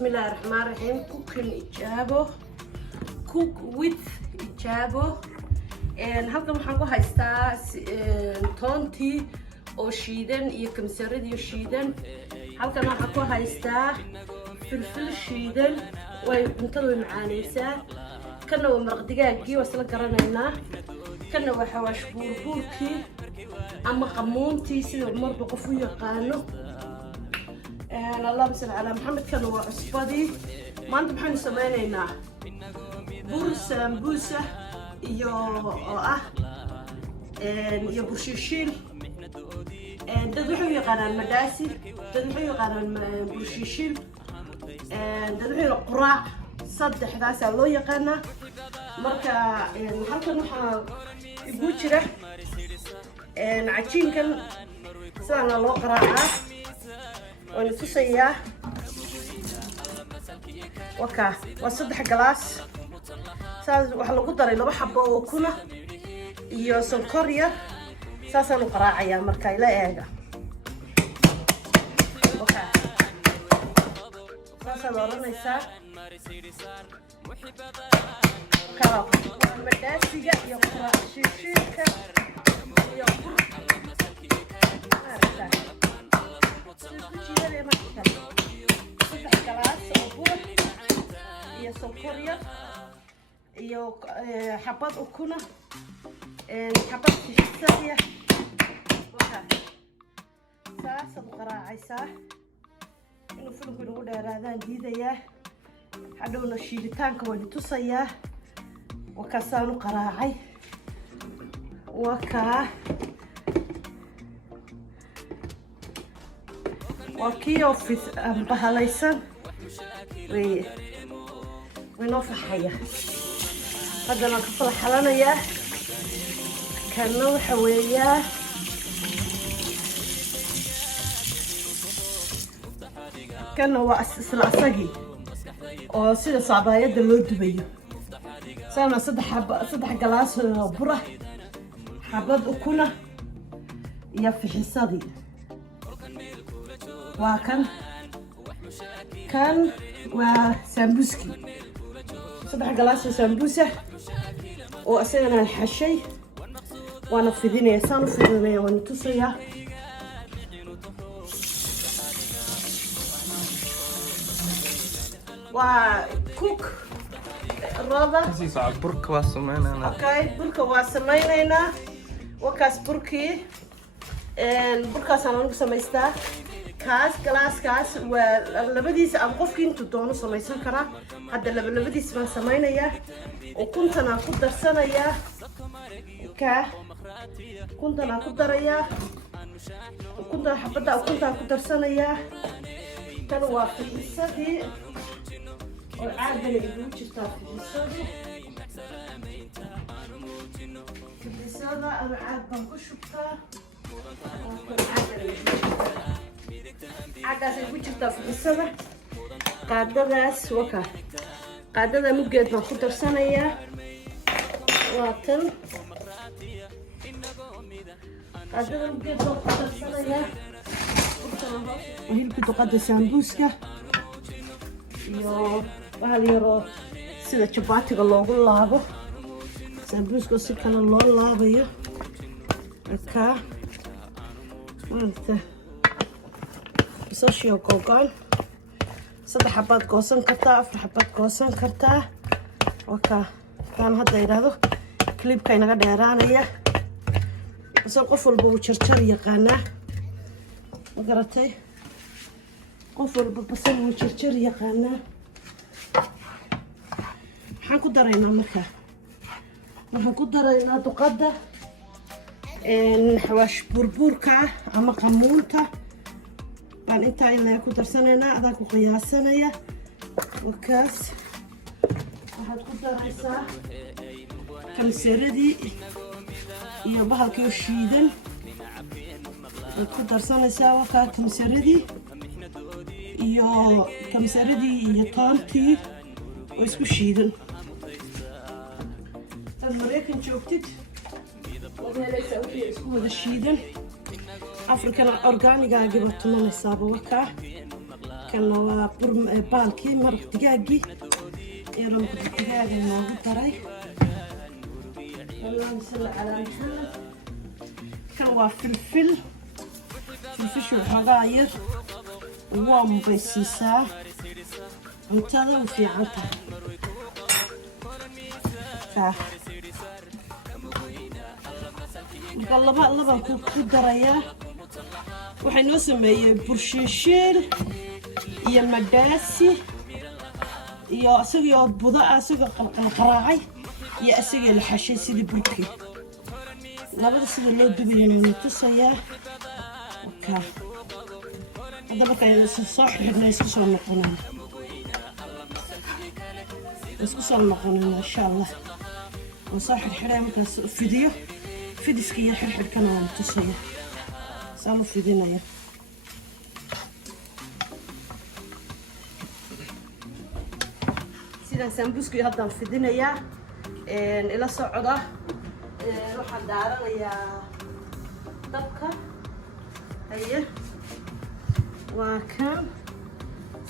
بسم الله الرحمن الرحيم. cook with Ijabo. halkan waxaan ku haystaa toontii oo shiidan iyo kamsaradii shiidan. halkan waxaan ku haystaa filfil shiidan way cuntada way macaanaysaa. kana waa maraq digaagii waa isla garanaynaa. kana waa xawaash buurbuurkii ama qamuuntii sida marba qof u yaqaano. اللهم صل على محمد. كانوا عصبادي ما انتم حين سمينينا بورس سمبوسة يا بوشيشيل تدوحوا يقانا المداسي تدوحوا يقانا بوشيشيل تدوحوا القراع صد 11 لو يقانا مركا halkan waxa igu jira cajiinkan sidana loo qaraacaa ونتوسيا وكا وصدح جلاس ساز وحلو قدر إلى بحبة وكنا iyo sonkorya saasaan u qaraacayaa marka ila eega okay saasaan oranaysaa kala madasiga iyo qaraashiishka iyo sonkorya iyo xabad ukuna xabad kishaya waxa saas u qaraacaysaa inuu fulku ugu dheeraadaan diidaya hadhowna shiilitaanka waa tusayaa wakasaan u qaraacay waka wakii office bahalaysan ونوفحية هذا ما كفر حلانا يا كانوا حوية كانوا أسس العصاقي أو سيدة صعبايا دلو دبيو سانا صدح قلاص بره حباد أكونا يفي حصادي كان وسامبوسكي صدح قلاص سامبوسة وأسينا الحشي وانا فيديني يسان وفيديني ونتوسيا وكوك الرابع برك واسمينا اوكي برك واسمينا وكاس بركي البركاس انا نسميستا كاس كلاس كاس ولبديس أم قفكي انتو دونو سميسان كرا هذا لبديس ما سمينايا وكنت أنا أقدر سنايا كنت أنا أقدريا وكنت أنا حبدا وكنت أقدر سنايا كانوا في السدي والعادة اللي يقولوا جتا في السدي في السدي أنا عاد بنكشفتا عادة وجهتها في السنة قاعدة وكا قاعدة مجد ما خطر سنة واتن قاعدة مجد ما خطر سنة وهي اللي قاعدة سامبوسكا يو وهذه يرو سيدة شباتي الله لابو سامبوسكا سكان الله لابو يا أكا وانت سوشيو كوكان صدح حبات كوسن كرتا أفر حبات كوسن كرتا وكا كان هذا يرادو كليب كاينغا ديرانيا بس قفل بو تشرشر يقانا وقرتي قفل بو بسن تشرشر يقانا waxaan ku daraynaa markaan ku daraynaa duqada xawaash burburka ama qamuunta aan inta ilaa ku darsanayna adaa ku qiyaasanaya wakaas waxaad ku daraysaa kamsaradii iyo bahalkii shiidan ku darsanaysaa wakaa kamsaradii iyo toontii oo isku shiidan tad mareykan joogtid وهذا اسمه الشيدن أفريقيا أورجانيكا جبت من السابة وكا كان هو بالكي مرق دجاجي يرم دجاج الموجود تراي اللهم صل على محمد كان هو فلفل شو الحقاير وام بسيسا انتظروا في عطا قلبها ku daraya waxay noo sameeyay burshiishiil iyo madaasi iyo asagoo budo asagoo qalqalqaraacay iyo asagoo la xashay sidii burkii labada sida loo dubayay tusaya ka hadaba kayda soo xirnay soo noqonay isku soo noqonay insha Allah وصاح الحرام كاس فيديو فيديسكي الحرحر كانوا متصية صاروا فيدينا يا سيدان سامبوسكي هذا فيدينا يا إلى صعدة روح الدارة يا طبقة هي وكان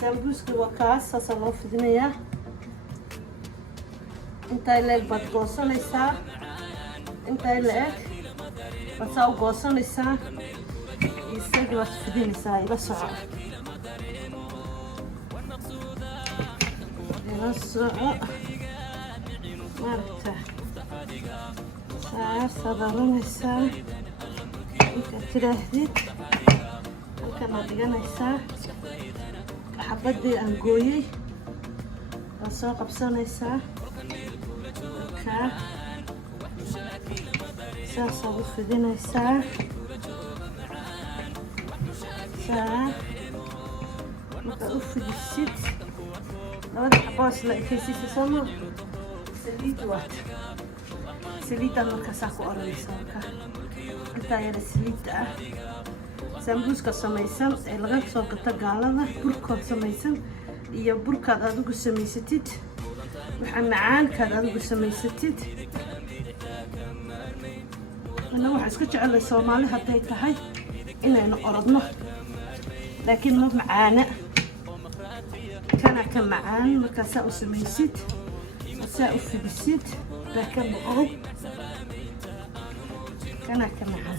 سامبوسكي وكاس صاروا فيدينا يا انت اللي بتقصنيسا انت اللي بتساو قصنيسا يسجل وتفدينيسا بس ماركتا صدرونيسا كتيرهدي كما دغنيسا حبدي انقوي وسو قبسنيسا ساسا وفدينا الساعة ساعة وفد الست لو حباس لا كيسي سسمو سليت وات سليت أنا كساكو أرني ساكا أنت يا سليت سامبوس كسميسن الغاك سوق تجعلنا بركة سميسن يا بركة أدوك سميستيت وحمعان كان أدوك سميستيت أنا واحد سكتش على الصومالي هدي تهاي إننا نقرضنا لكن ما معانا كان معان مكاساء سميسيت مساء في بسيت لكن معان كان معان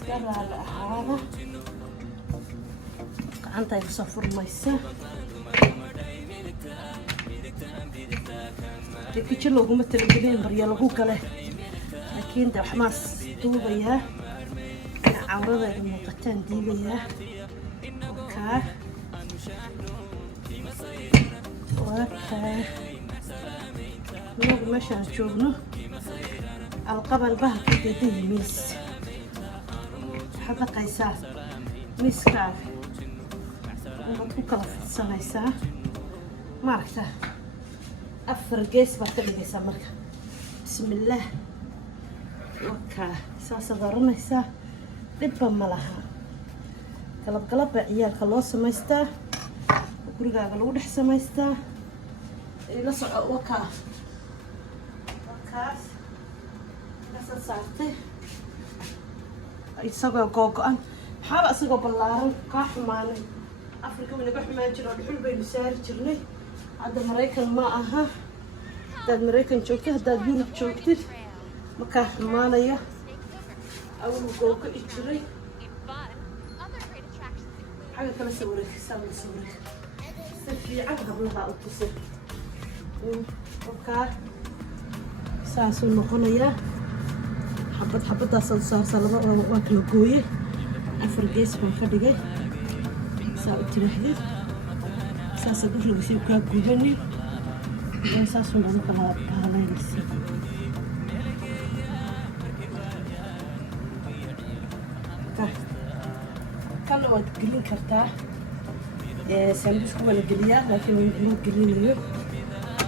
سكرها على هذا عنده يصفر ميسا لكن لو قمت الجبين بريال هو كله لكن ده حماس دوبيا عورضة المقتن ديبيا وكا لو مشى نشوفنا القبل به كده ميس هذا قيسار ميس كاف وكلا في السنة ساعة ما عرفته أفر جيس بكتب جيس أمريكا بسم الله وكا ساسة ضرنا سا دبا ملها قلب عيال خلاص سميستا وكرجع قالوا لح سميستا إلى صع وكا وكاس بس صارته يسوق جوجان حاب أسوق باللارن كحمان أفريقيا من بحمان جرا الحل بين سعر جرني هذا مريكان ما أها هذا مريكان شوكي هذا يورب شوكتي مكان مالية أو جوجا يجري حاجة كلا سورك سامي سورك في عقد قبلها أتصل أوكا ساسو المقنية حبة صار سلامة واكل قوية أفرقيس من خديجي ساوي ترحلي ساسو بقول لك سيبك قويني ساسو نروح على السيد كان وقت قليل كرتاه سامبوس كمان قليا لكن ما قليل اليوم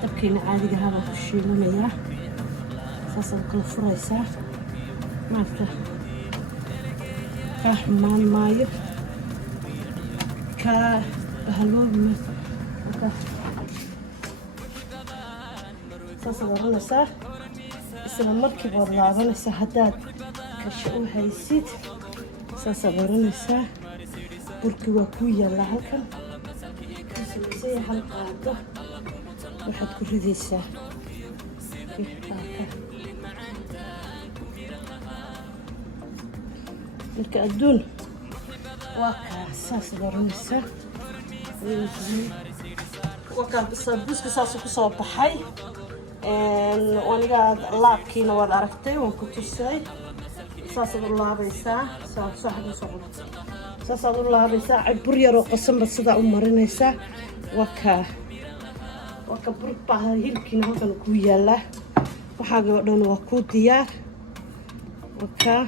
تبكين عادي هذا الشيء لنا ساسا كل فريسة ما أفتح كحمان مايو كهلوب ساسا ورنا سا إسنا مركب ورنا سا هداد كشؤون هايسيت ساسا ورنا سا burki waa ku yaalla halkan samaysay hal qaado waxaad ku ridaysaa marka adduun waa kaa saas baranaysaa buska saasuu ku soo baxay aniga laabkiina waad aragtay waan ku tusay saasaad u laabaysaa saasaad u laabaysaa bur yaroo qosanba sidaa u marinaysaa waa ka bur baa hilibkiina halkan ku yaallaa waxaaga oo dhan waa ku diyaar waa kaa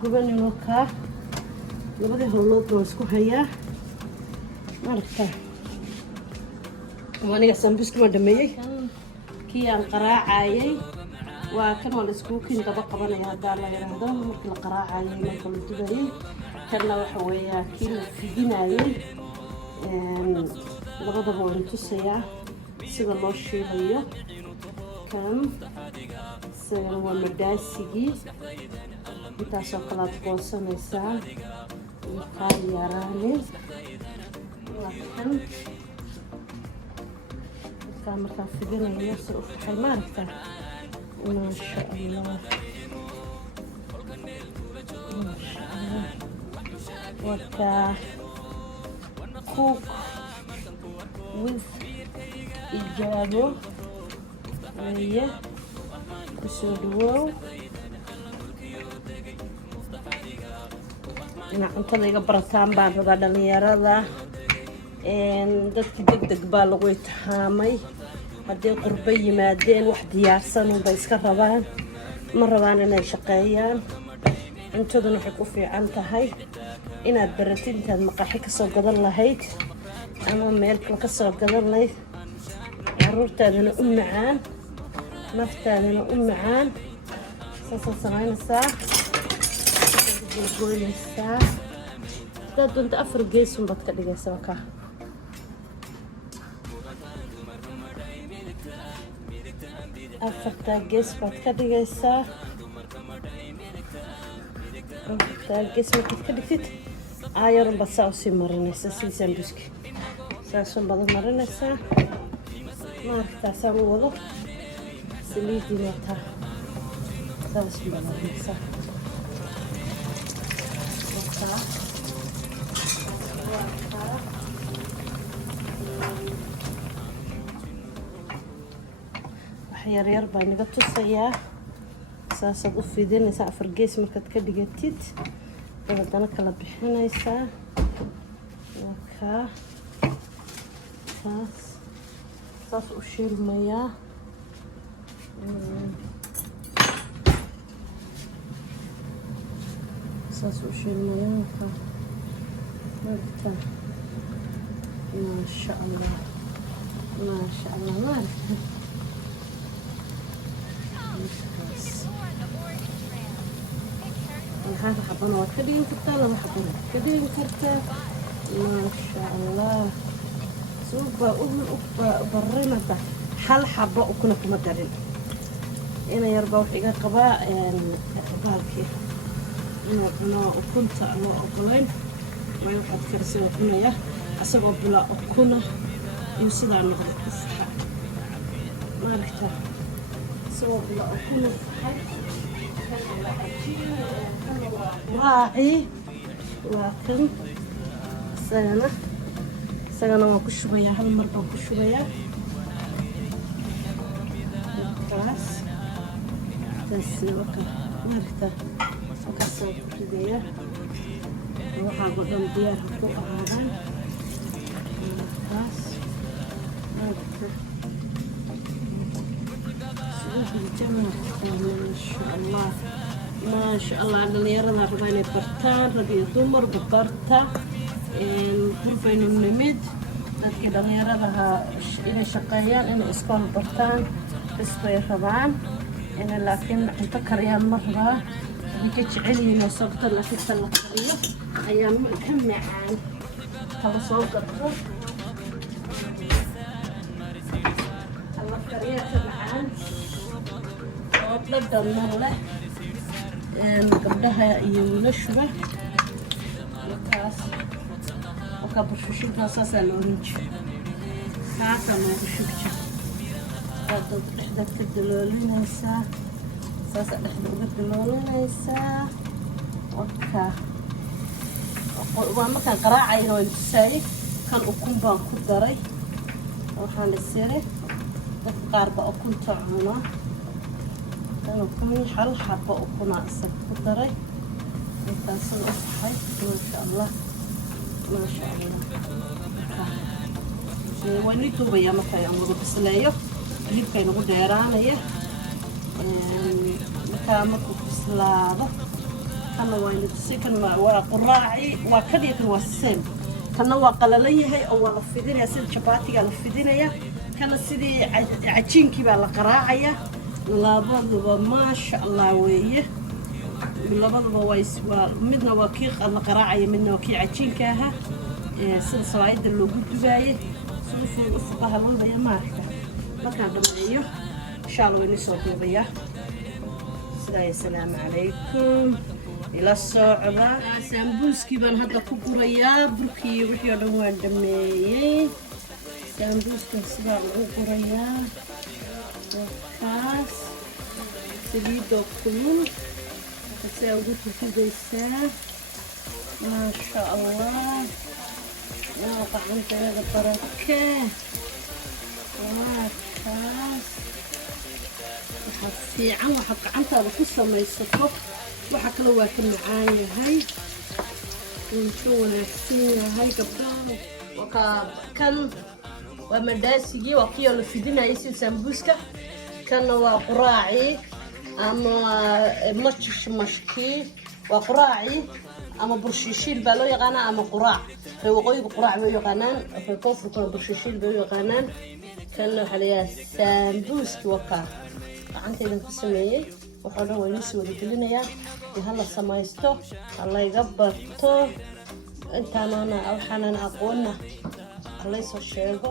gubaninoo kaa labadii howlood waa isku hayaa maaragta aniga sambuska ma dhameeyey kii aan qaraacayay waa kan waa la iskugu kin daba qabanaya haddaa la yidhaahdo markii la qaraacayay marka la dubayay kanna waxa weeyaa kii la fidinayay labadaba waan tusayaa sida loo shiilayo kan isagana waa madaasigii intaasoo kale aad goosanaysaa iyo qaal yaraani waa kan dadkaa markaa fidinayo si u faxay maaragta maasha allah wakaa cook with ijaabo weeye kusoo dhawow inaad cuntada iga barataan baan rabaa dhalinyarada dadkii degdeg baa lagu itixaamay hadday qurbo yimaadeen wax diyaarsan unbay iska rabaan ma rabaan inay shaqeeyaan cuntaduna waxay ku fiican tahay inaad baratid intaad maqaaxi kasoo gadan lahayd ama meel kale kasoo gadan lahayd caruurtaadana u macaan naftaadana u macaan saasaa samaynaysaa goynaysaa hadaad doonto 4 geesun baad ka dhigaysaa ka afartaa gees baad ka dhigaysaa afartaa gees markaad ka dhigtid aayarun baad saa usii marinaysaa sidii sambuski saasun baad u marinaysaa maaragtaasaan u wado saliidiina taa saasun baad marinaysaa wax yaryar baa naga tusayaa saasaad u fidinaysaa 4 gees markaad ka dhigatid haddana kala bixinaysaa waa saas u shiilmayaa saas u shiilmayaa maaragta maasha allah maaragta hal xabana waad ka dhigin kartaa laba xabana waad ka dhigin kartaa maasha allah suubbaa u barinada hal xaba ukuna kuma darin ina yarbaa wax iga qabaa baalkii inuu cuno ukunta loo ogolayn way waxaad karisay oo cunaya asagoo bila ukuna iyo sidaa noqda ku saxa maaragta isagoo bila ukuna saxay راعي لكن سنة ما كل شوية هالمرة كل شوية خلاص تسوق مركتة وكسر كذا وحاول أمديها فوق هذا خلاص مركتة شوف الجمال ما شاء الله ما شاء الله dhalinyarada rabaa inay bartaan rag iyo dumar barta gurbaynu nimid dadkii dhalinyaradaha inay shaqeeyaan inay iskool bartaan bas bay rabaan inay laakiin cunto kariyaan ma rabaa way ka jecel yihiin oo sabta laakiin ta la kariyo ayaa ka macaan kala soo gato la kariyo ka macaan dhadhan leh gabdhaha iyo wiilashuba markaas marka burshishinkaas saasaa la oran jiray kaasaa loogu shubi jiray waad dhexda ka daloolinaysaa saasaa dhexda uga daloolinaysaa markaa waa markaan qaraacayna waan tusaayey kan ukun baan ku daray waxaan isiri dadka qaar baa ukunta cuna kan ukun hal xabba ukunaa isaga ku daray intaasoo u tahay maasha allah waa ni duubayaa markay aan lagu bisleeyo hilibkay nagu dheeraanaya markaa markuu bislaado kana waa ina tusi kan waa quraaci waa kan iyo kan waa seen kana waa qalalan yahay oo waa la fidinaya sida jabaatiga la fidinaya kana sidii cajiinkii baa la qaraacaya labaduba maasha allah weeye labaduba waa midna waa kii la qaraacaya midna waa kii cajiinka ahaa sida salaayada loogu dubaayay sida u fuqaha walbaya maarka markaan dhameeyo insha allah wayna soo duubayaa sidaa iyo salaamu calaykum ila socda sambuuskii baan hadda ku gurayaa burkii wixii oo dhan waan dhameeyey sambuuskan sidaa lagu gurayaa kaas saliidoo kulul sidaa ugu tufidaysaa maasha allah waa qacanteeda barakee waa kaas waxaa fiican waxaad gacantaada ku samaysato waxa kale waa ka macaan yahay wuu ka wanaagsan yahay gabdhaha wakaa kan waa mandaasigii waa kii oo la fidinayay sida sambuuska kanna waa quraacii ama mashkii waa quraacii ama burshishiil baa loo yaqaanaa ama quraac reer waqooyiga quraac bay u yaqaanaan reer koonfurkuna burshishiil bay u yaqaanaan kanna waxaa layahaa sambuuski wakaa gacantaydan ku sameeyey waxoo dhan waa inoo soo wadagelinayaa in hala samaysto halayga barto intaanana waxaanan aqoonna halaysoo sheego